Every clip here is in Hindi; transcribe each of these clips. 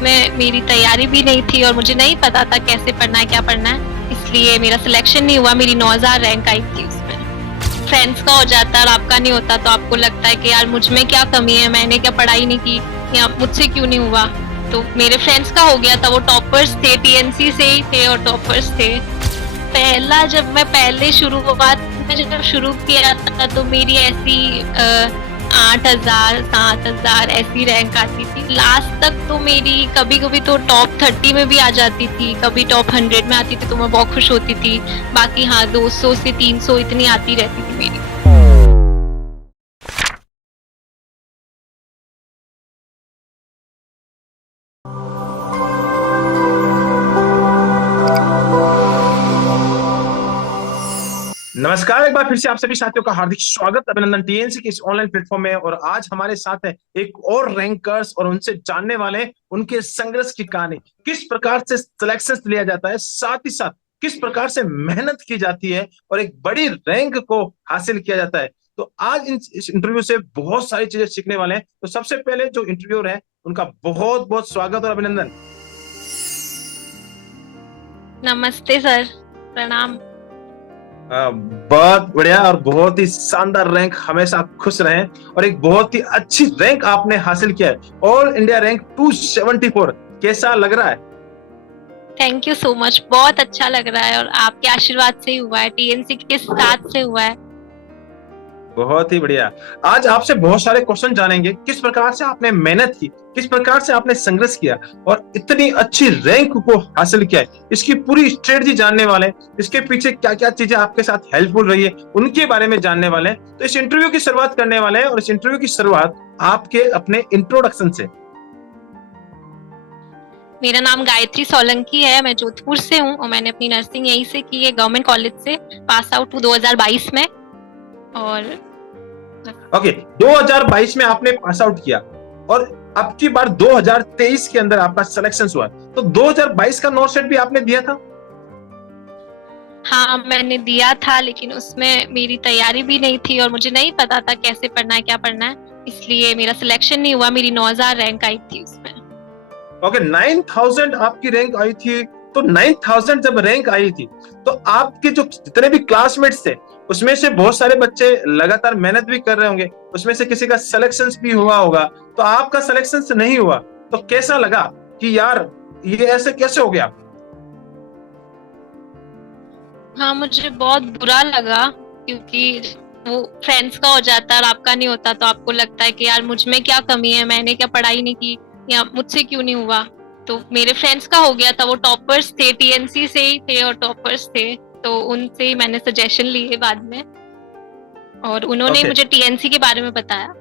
उसमें मेरी तैयारी भी नहीं थी और मुझे नहीं पता था कैसे पढ़ना है, क्या पढ़ना है, इसलिए मेरा सिलेक्शन नहीं हुआ। मेरी 9000 रैंक आई थी उसमें। फ्रेंड्स का हो जाता है और आपका नहीं होता, तो आपको लगता है कि यार मुझ में क्या कमी है, मैंने क्या पढ़ाई नहीं की, या मुझसे क्यों नहीं हुआ। तो मेरे फ्रेंड्स का हो गया था, वो टॉपर्स थे, टीएनसी से ही थे और टॉपर्स थे। पहला जब मैं पहले शुरुआत में जब शुरू किया था तो मेरी ऐसी 8000 7000 ऐसी रैंक आती थी। लास्ट तक तो मेरी कभी कभी तो टॉप 30 में भी आ जाती थी, कभी टॉप 100 में आती थी, तो मैं बहुत खुश होती थी। बाकी हाँ, 200 से 300 इतनी आती रहती थी मेरी। नमस्कार, एक बार फिर से आप सभी साथियों का हार्दिक स्वागत, अभिनंदन टीएनसी के इस ऑनलाइन प्लेटफॉर्म में। और आज हमारे साथ है एक और रैंकर्स और उनसे जानने वाले उनके संघर्ष की कहानी, किस प्रकार से सिलेक्शन लिया जाता है, साथ ही साथ किस प्रकार से मेहनत की जाती है और एक बड़ी रैंक को हासिल किया जाता है। तो आज इस इंटरव्यू से बहुत सारी चीजें सीखने वाले हैं। तो सबसे पहले जो इंटरव्यूअर है उनका बहुत बहुत स्वागत और अभिनंदन। नमस्ते सर, प्रणाम। बहुत बढ़िया और बहुत ही शानदार रैंक, हमेशा आप खुश रहें। और एक बहुत ही अच्छी रैंक आपने हासिल किया है, ऑल इंडिया रैंक 274। कैसा लग रहा है? थैंक यू सो मच, बहुत अच्छा लग रहा है और आपके आशीर्वाद से ही हुआ है, टीएनसी के साथ से हुआ है। बहुत ही बढ़िया। आज आपसे बहुत सारे क्वेश्चन जानेंगे, किस प्रकार से आपने मेहनत की, किस प्रकार से आपने संघर्ष किया और इतनी अच्छी रैंक को हासिल किया है, इसकी पूरी स्ट्रेटजी जानने वाले हैं। इसके पीछे क्या क्या चीजें आपके साथ हेल्पफुल रही है उनके बारे में जानने वाले हैं। तो इस इंटरव्यू की शुरुआत करने वाले हैं और इस इंटरव्यू की शुरुआत आपके अपने इंट्रोडक्शन से। मेरा नाम गायत्री सोलंकी है, मैं जोधपुर से हूँ और मैंने अपनी नर्सिंग यहीं से की है, गवर्नमेंट कॉलेज से। पास आउट हूँ 2022 में। और ओके, 2022 में आपने पास आउट किया और अब की बार 2023 के अंदर आपका सिलेक्शन हुआ। तो 2022 का नोट सेट भी आपने दिया था? हाँ, मैंने दिया था, लेकिन उसमें मेरी तैयारी भी नहीं थी और मुझे नहीं पता था कैसे पढ़ना है, क्या पढ़ना है, इसलिए मेरा सिलेक्शन नहीं हुआ। मेरी 9000 रैंक आई थी उसमें। ओके, 9000 आपकी रैंक आई थी। तो 9000 जब रैंक आई थी तो आपके जो जितने भी क्लासमेट्स थे उसमें से बहुत सारे बच्चे लगातार मेहनत भी कर रहे होंगे, उसमें से किसी का सिलेक्शन भी हुआ होगा। तो आपका सिलेक्शन नहीं हुआ तो कैसा लगा कि यार ये ऐसे कैसे हो गया? हाँ, मुझे बहुत बुरा लगा, क्योंकि वो फ्रेंड्स का हो जाता है और आपका नहीं होता, तो आपको लगता है कि यार मुझ में क्या कमी है, मैंने क्या पढ़ाई नहीं की, या मुझसे क्यों नहीं हुआ। तो मेरे फ्रेंड्स का हो गया था, वो टॉपर्स थे, टीएनसी से ही थे और टॉपर्स थे, तो उनसे ही मैंने सजेशन लिए बाद में, और उन्होंने ओके, मुझे टीएनसी के बारे में बताया।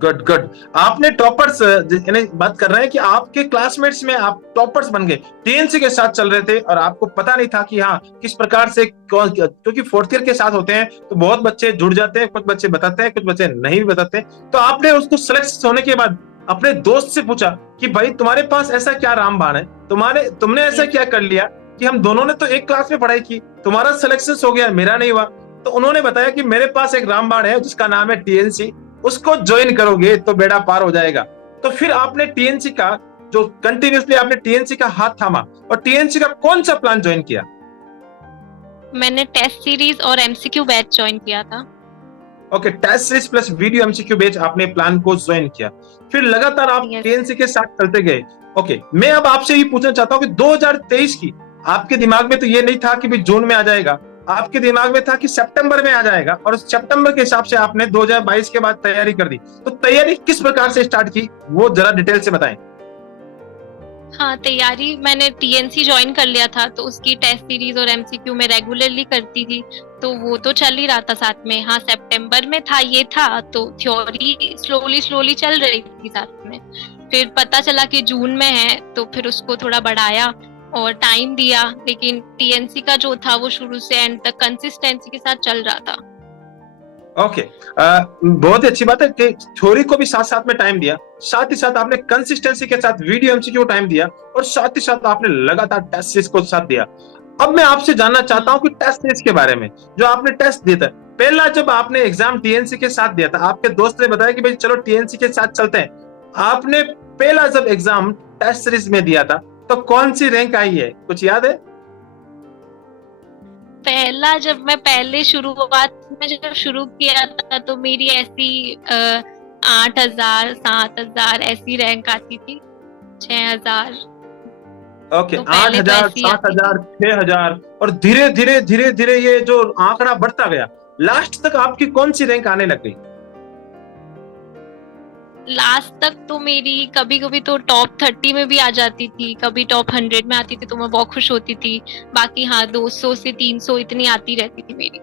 Good good. आपने टॉपर्स यानी बात कर रहे हैं कि आपके क्लासमेट्स में आप टॉपर्स बन गए, टीएनसी के साथ चल रहे थे और आपको पता नहीं था कि हाँ किस प्रकार से कौन, क्योंकि फोर्थ ईयर के साथ होते हैं तो बहुत बच्चे जुड़ जाते हैं, कुछ बच्चे बताते हैं, कुछ बच्चे नहीं भी बताते। तो आपने उसको सिलेक्ट होने के बाद अपने दोस्त से पूछा कि भाई तुम्हारे पास ऐसा क्या रामबाण है, तुमने ऐसा क्या कर लिया कि हम दोनों ने तो एक क्लास में पढ़ाई की, तुम्हारा सिलेक्शन हो गया, मेरा नहीं हुआ। तो उन्होंने बताया कि मेरे पास एक रामबाण है जिसका नाम है टीएनसी, उसको ज्वाइन करोगे तो बेड़ा पार हो जाएगा। तो फिर आपने टीएनसी का जो कंटिन्यूसली आपने टीएनसी का हाथ थामा और टीएनसी का कौन सा प्लान ज्वाइन किया? मैंने टेस्ट सीरीज और एमसीक्यू बैच ज्वाइन किया था। Okay, test series plus video MCQ batch आपने प्लान को ज्वाइन किया, फिर लगातार आप यस। टीएनसी के साथ चलते गए। ओके, मैं अब आपसे ये पूछना चाहता हूँ कि 2023 की आपके दिमाग में तो ये नहीं था कि भाई जून में आ जाएगा, आपके दिमाग में था कि सितंबर में आ जाएगा, और सितंबर के हिसाब से आपने 2022 के बाद तैयारी कर दी। तो तैयारी किस प्रकार से स्टार्ट की वो जरा डिटेल से बताएं। हाँ, तैयारी मैंने टीएनसी ज्वाइन कर लिया था, तो उसकी टेस्ट सीरीज और एमसीक्यू में रेगुलरली करती थी, तो वो तो चल ही रहा था साथ में। हाँ, सितंबर में था ये था, तो थ्योरी स्लोली स्लोली चल रही थी साथ में। फिर पता चला कि जून में है, तो फिर उसको थोड़ा बढ़ाया और टाइम दिया, लेकिन टीएनसी का जो था वो शुरू से एंड तक कंसिस्टेंसी के साथ चल रहा था। ओके, बहुत ही अच्छी बात है कि थ्योरी को भी साथ साथ में टाइम दिया, साथ ही साथ आपने कंसिस्टेंसी के साथ वीडियो एमसीक्यू टाइम दिया, और साथ ही साथ आपने लगातार टेस्ट सीरीज को साथ दिया। अब मैं आपसे जानना चाहता हूं कि टेस्ट सीरीज के बारे में, जो आपने टेस्ट दिया था पहला, जब आपने एग्जाम टीएनसी के साथ दिया था, आपके दोस्त ने बताया कि भाई चलो टीएनसी के साथ चलते हैं, आपने पहला जब एग्जाम टेस्ट सीरीज में दिया था, तो कौन सी रैंक आई है, कुछ याद है? पहला जब मैं पहले शुरुआत में जब शुरू किया था तो मेरी ऐसी 8,000 7,000 ऐसी रैंक आती थी, 6,000। ओके, तो आठ पहले तो हजार ऐसी सात आती थी। हजार 6,000 और धीरे धीरे धीरे धीरे ये जो आंकड़ा बढ़ता गया, लास्ट तक आपकी कौन सी रैंक आने लग गई? लास्ट तक तो मेरी कभी कभी तो टॉप 30 में भी आ जाती थी, कभी टॉप 100 में आती थी, तो मैं बहुत खुश होती थी। बाकी हाँ, 200 से 300 इतनी आती रहती थी मेरी।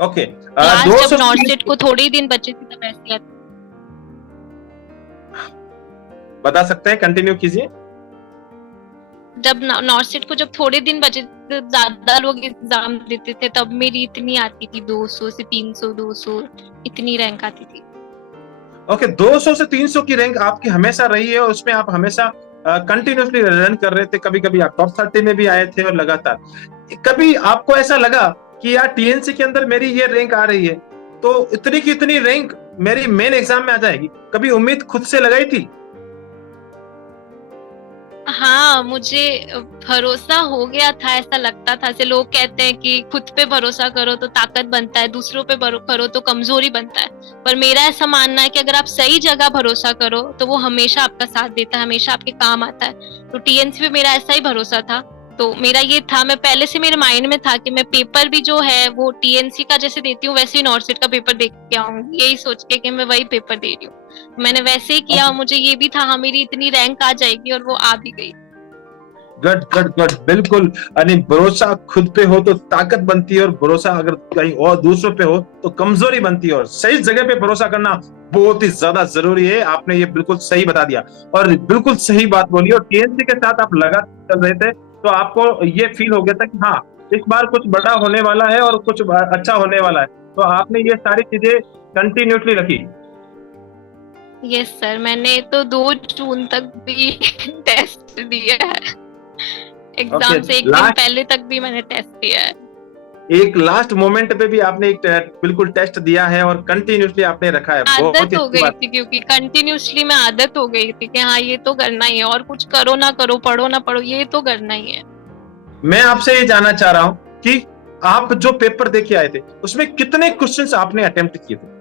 ओके, लास्ट जब 200 नॉर्सेट को थोड़े ही दिन बचे थे तब ऐसी आती। बता सकते हैं, कंटिन्यू कीजिए। जब नॉर्सेट को जब थोड़े दिन बचे थे, ज्यादा लोग एग्जाम देते थे, तब मेरी इतनी आती थी, 200 से 300, 200 इतनी रैंक आती थी। ओके, 200 से 300 की रैंक आपकी हमेशा रही है और उसमें आप हमेशा कंटिन्यूसली रन कर रहे थे, कभी कभी आप टॉप 30 में भी आए थे और लगातार। कभी आपको ऐसा लगा कि यार टीएनसी के अंदर मेरी ये रैंक आ रही है, तो इतनी की इतनी रैंक मेरी मेन एग्जाम में आ जाएगी, कभी उम्मीद खुद से लगाई थी? हाँ, मुझे भरोसा हो गया था, ऐसा लगता था। ऐसे लोग कहते हैं कि खुद पे भरोसा करो तो ताकत बनता है, दूसरों पे करो तो कमजोरी बनता है। पर मेरा ऐसा मानना है कि अगर आप सही जगह भरोसा करो तो वो हमेशा आपका साथ देता है, हमेशा आपके काम आता है। तो टीएनसी पे मेरा ऐसा ही भरोसा था। तो मेरा ये था, मैं पहले से मेरे माइंड में था कि मैं पेपर भी जो है वो टीएनसी का जैसे देती हूँ वैसे ही नॉर्सेट का पेपर दे के आऊंगी, यही सोच के कि मैं वही पेपर दे रही हूँ। मैंने वैसे ही किया, मुझे ये भी था हाँ मेरी इतनी रैंक आ जाएगी, और वो आ भी गई। गुड गुड गुड, बिल्कुल। यानी भरोसा खुद पे हो तो ताकत बनती है, और भरोसा अगर कहीं और दूसरों पे हो तो कमजोरी बनती है, और सही जगह पे भरोसा करना बहुत ही ज्यादा जरूरी है। आपने ये बिल्कुल सही बता दिया और बिल्कुल सही बात बोली। और टीएनसी के साथ आप लगातार चल रहे थे, तो आपको ये फील हो गया था कि हाँ, इस बार कुछ बड़ा होने वाला है और कुछ अच्छा होने वाला है, तो आपने ये सारी चीजें कंटिन्यूसली रखी। यस सर, मैंने तो 2 जून तक भी टेस्ट दिया है। ओके, एग्जाम से एक दिन पहले तक भी मैंने टेस्ट दिया है। एक लास्ट मोमेंट पे भी आपने एक बिल्कुल टेस्ट दिया है और कंटिन्यूसली आपने रखा है, बहुत आदत ही हो अच्छी गई बात। थी, क्योंकि कंटिन्यूसली मैं आदत हो गई थी कि हाँ ये तो करना ही है, और कुछ करो ना करो, पढ़ो ना पढ़ो, ये तो करना ही है। मैं आपसे ये जानना चाह रहा हूँ कि आप जो पेपर दे के आए थे उसमें कितने क्वेश्चंस आपने अटेम्प्ट किए थे?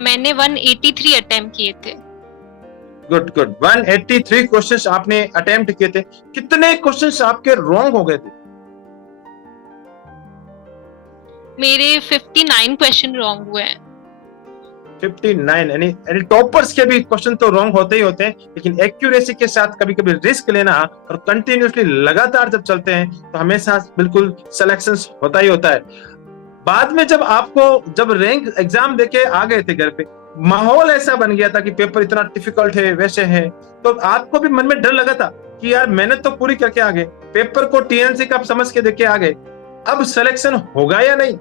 मैंने 183 अटेम्प्ट किए थे। गुड गुड, 183 क्वेश्चंस आपने अटेम्प्ट किए थे। कितने क्वेश्चंस आपके रॉन्ग हो गए थे? मेरे 59 क्वेश्चन रॉन्ग हुए हैं। 59, यानी टॉपर्स के भी क्वेश्चन तो रॉन्ग होते ही होते हैं, लेकिन एक्यूरेसी के साथ कभी कभी रिस्क लेना और कंटिन्यूसली लगातार जब चलते हैं तो हमेशा बिल्कुल सिलेक्शन होता ही होता है। बाद में जब रैंक एग्जाम देके आ गए थे घर पे, माहौल ऐसा बन गया था कि पेपर इतना डिफिकल्ट है, वैसे है, तो आपको भी मन में डर लगा था कि यार मेहनत तो पूरी करके आ गए, पेपर को टीएनसी का समझ के देके आ गए, अब सिलेक्शन होगा या नहीं?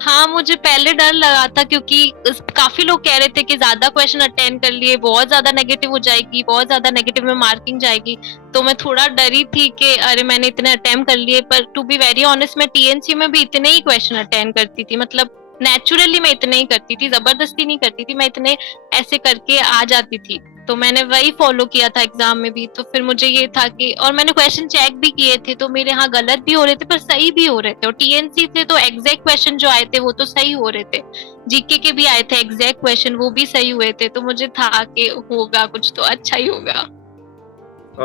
हाँ, मुझे पहले डर लगा था, क्योंकि काफी लोग कह रहे थे कि ज्यादा क्वेश्चन अटेंड कर लिए बहुत ज्यादा नेगेटिव हो जाएगी, बहुत ज्यादा नेगेटिव में मार्किंग जाएगी। तो मैं थोड़ा डरी थी कि अरे मैंने इतने अटेम्प्ट कर लिए। पर टू बी वेरी ऑनेस्ट, मैं टीएनसी में भी इतने ही क्वेश्चन अटेंड करती थी, मतलब नेचुरली मैं इतने ही करती थी, जबरदस्ती नहीं करती थी, मैं इतने ऐसे करके आ जाती थी। तो मैंने वही फॉलो किया था एग्जाम में भी। तो फिर मुझे ये था कि, और मैंने क्वेश्चन चेक भी किए थे, तो मेरे यहाँ गलत भी हो रहे थे पर सही भी हो रहे थे। और टीएनसी से तो एग्जैक्ट क्वेश्चन जो आए थे वो तो सही हो रहे थे, जीके के भी आए थे एग्जैक्ट क्वेश्चन, वो भी सही हुए थे। तो मुझे था कि होगा कुछ तो अच्छा ही होगा।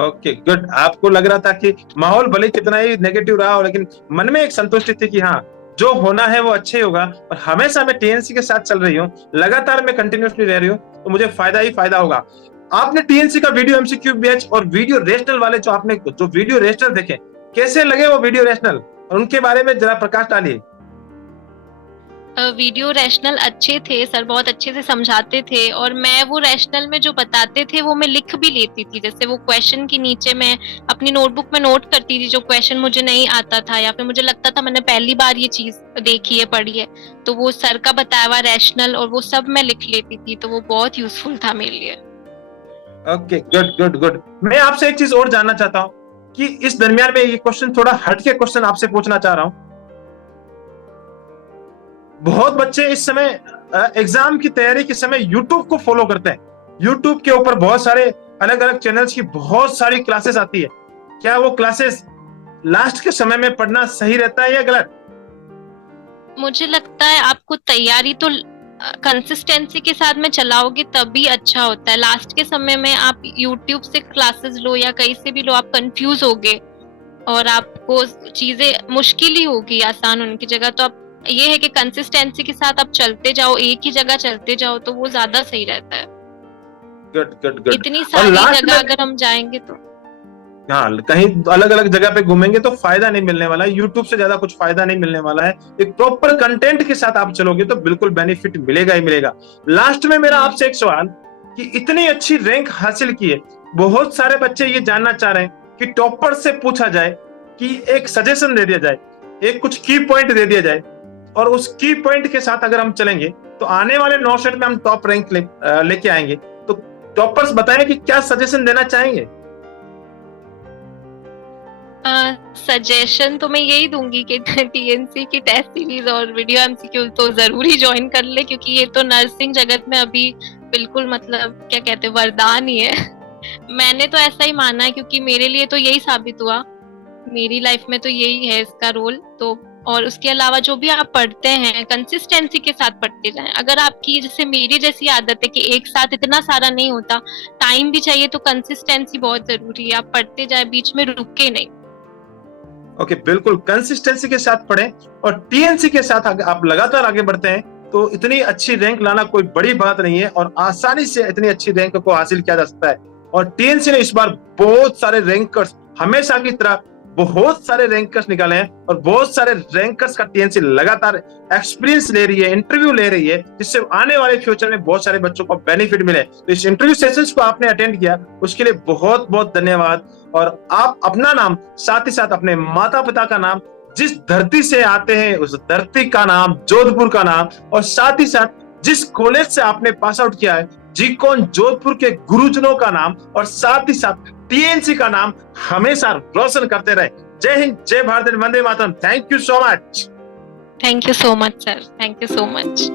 ओके गुड, आपको लग रहा था कि माहौल भले कितना ही नेगेटिव रहा हो, लेकिन मन में एक संतुष्टि थी कि हाँ जो होना है वो अच्छे ही होगा, और हमेशा मैं टीएनसी के साथ चल रही हूँ, लगातार मैं कंटिन्यूसली रह रही हूँ, तो मुझे फायदा ही फायदा होगा। आपने टीएनसी का वीडियो एमसीक्यू बैच और वीडियो रेशनल वाले जो वीडियो रेशनल देखे, कैसे लगे वो वीडियो रेशनल, और उनके बारे में जरा प्रकाश डालिए। वीडियो रैशनल अच्छे थे सर, बहुत अच्छे से समझाते थे, और मैं वो रैशनल में जो बताते थे वो मैं लिख भी लेती थी। जैसे वो क्वेश्चन के नीचे मैं अपनी नोटबुक में नोट करती थी जो क्वेश्चन मुझे नहीं आता था, या फिर मुझे लगता था मैंने पहली बार ये चीज देखी है, पढ़ी है, तो वो सर का बताया हुआ रैशनल और वो सब मैं लिख लेती थी। तो वो बहुत यूजफुल था मेरे लिए। ओके गुड गुड गुड, मैं आपसे एक चीज और जानना चाहता हूँ कि इस दरमियान में ये क्वेश्चन थोड़ा हट के क्वेश्चन आपसे पूछना चाह रहा हूँ। बहुत बच्चे इस समय एग्जाम की तैयारी के समय यूट्यूब को फॉलो करते हैं। यूट्यूब के ऊपर बहुत सारे अलग अलग चैनल्स की बहुत सारी क्लासेस आती है। क्या वो क्लासेस लास्ट के समय में पढ़ना सही रहता है या गलत? मुझे लगता है आपको तैयारी तो कंसिस्टेंसी के साथ में चलाओगे तभी अच्छा होता है। लास्ट के समय में आप यूट्यूब से क्लासेस लो या कहीं से भी लो, आप कंफ्यूज होगे और आपको चीजें मुश्किल ही होगी आसान होने की जगह। तो आप ये है कि कंसिस्टेंसी के साथ आप चलते जाओ, एक ही जगह चलते जाओ, तो वो ज्यादा सही रहता है। Good good good. इतनी और सारी लास्ट जगह में, अगर हम जाएंगे तो हाँ, कहीं अलग अलग जगह पे घूमेंगे तो फायदा नहीं मिलने वाला है, यूट्यूब से ज्यादा कुछ फायदा नहीं मिलने वाला है। एक प्रॉपर कंटेंट के साथ आप चलोगे तो बिल्कुल बेनिफिट मिलेगा ही मिलेगा। लास्ट में मेरा आपसे एक सवाल कि इतनी अच्छी रैंक हासिल की है, बहुत सारे बच्चे ये जानना चाह रहे हैं कि टॉपर से पूछा जाए कि एक सजेशन दे दिया जाए, एक कुछ की पॉइंट दे दिया जाए, और उस की पॉइंट के साथ अगर हम चलेंगे तो आने वाले 9 सेट में हम टॉप रैंक लेके आएंगे। तो टॉपर्स बताएं कि क्या सजेशन देना चाहेंगे? सजेशन तो मैं यही दूंगी कि टीएनसी की टेस्ट सीरीज और वीडियो एमसीक्यू तो जरूरी ज्वाइन कर ले, क्योंकि ये तो नर्सिंग जगत में अभी बिल्कुल मतलब क्या कहते हैं, वरदान ही है। मैंने तो ऐसा ही माना है, क्योंकि मेरे लिए तो यही साबित हुआ, मेरी लाइफ में तो यही है इसका रोल। तो और उसके अलावा जो भी आप पढ़ते हैं कंसिस्टेंसी के साथ पढ़ते जाएं। अगर आपकी जैसे मेरी जैसी आदत है कि एक साथ इतना सारा नहीं होता, टाइम भी चाहिए, तो कंसिस्टेंसी बहुत जरूरी है। आप पढ़ते जाए, बीच में रुके नहीं। ओके, बिल्कुल कंसिस्टेंसी के साथ पढ़ें और टीएनसी के साथ आप लगातार आगे बढ़ते हैं तो इतनी अच्छी रैंक लाना कोई बड़ी बात नहीं है और आसानी से इतनी अच्छी रैंक को हासिल किया जा सकता है। और टीएनसी ने इस बार बहुत सारे रैंकर्स, हमेशा की तरह बहुत सारे रैंकर्स निकाले हैं और बहुत सारे रैंकर्स का टीएनसी लगातार एक्सपीरियंस ले रही है, इंटरव्यू ले रही है, जिससे आने वाले फ्यूचर में बहुत सारे बच्चों को बेनिफिट मिले। तो इस इंटरव्यू सेशंस को आपने अटेंड किया, उसके लिए बहुत बहुत धन्यवाद। और आप अपना नाम, साथ ही साथ अपने माता पिता का नाम, जिस धरती से आते हैं उस धरती का नाम, जोधपुर का नाम, और साथ ही साथ जिस कॉलेज से आपने पास आउट किया है, जीकॉन जोधपुर के गुरुजनों का नाम, और साथ ही साथ टीएनसी का नाम हमेशा रोशन करते रहे। जय हिंद, जय भारत, वंदे मातरम। Thank you so much. Thank you so much sir, thank you so much.